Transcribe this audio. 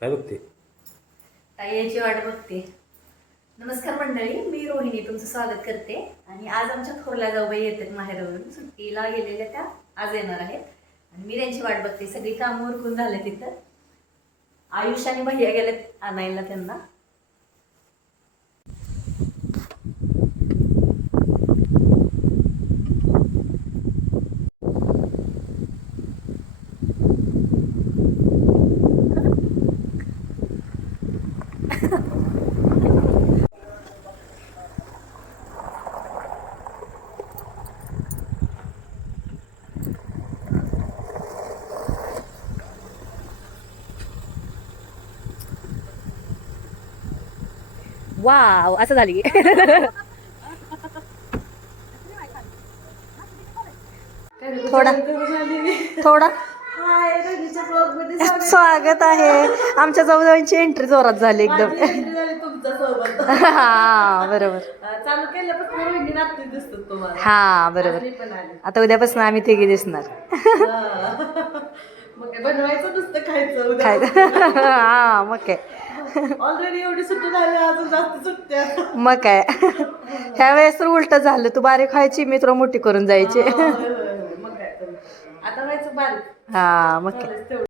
काय बघते? ताई याची वाट बघते. नमस्कार मंडळी, मी रोहिणी तुमचं स्वागत करते. आणि आज आमच्या थोरल्या जाऊबाई येतात माहेरवरून, सुट्टीला गेलेल्या त्या आज येणार आहेत आणि मी त्यांची वाट बघते. सगळी कामं उरकून झाले तिथं. आयुष आणि भैया गेलेत आणायला त्यांना. वाव, असं झाली. थोडा थोडा स्वागत आहे. आमच्या जाऊबाईंची एंट्री जोरात झाली एकदम. हा बरोबर. चालू केल्यापासून रोहिणी नातू दिसतो तुम्हाला. हा बरोबर. आता उद्यापासून आम्ही तिघी दिसणार. मग काय बनवायचं नुसतं खायचं काय उद्या. हा मग काय. ऑलरेडी एवढी सुट्टी झाली, अजून जास्त सुट्ट्या. मग काय. ह्या वेळेस तर उलट झालं, तू बारीक खायची मी तुला मोठी करून जायची. मग काय आता व्हायचं बारीक. हा मग काय.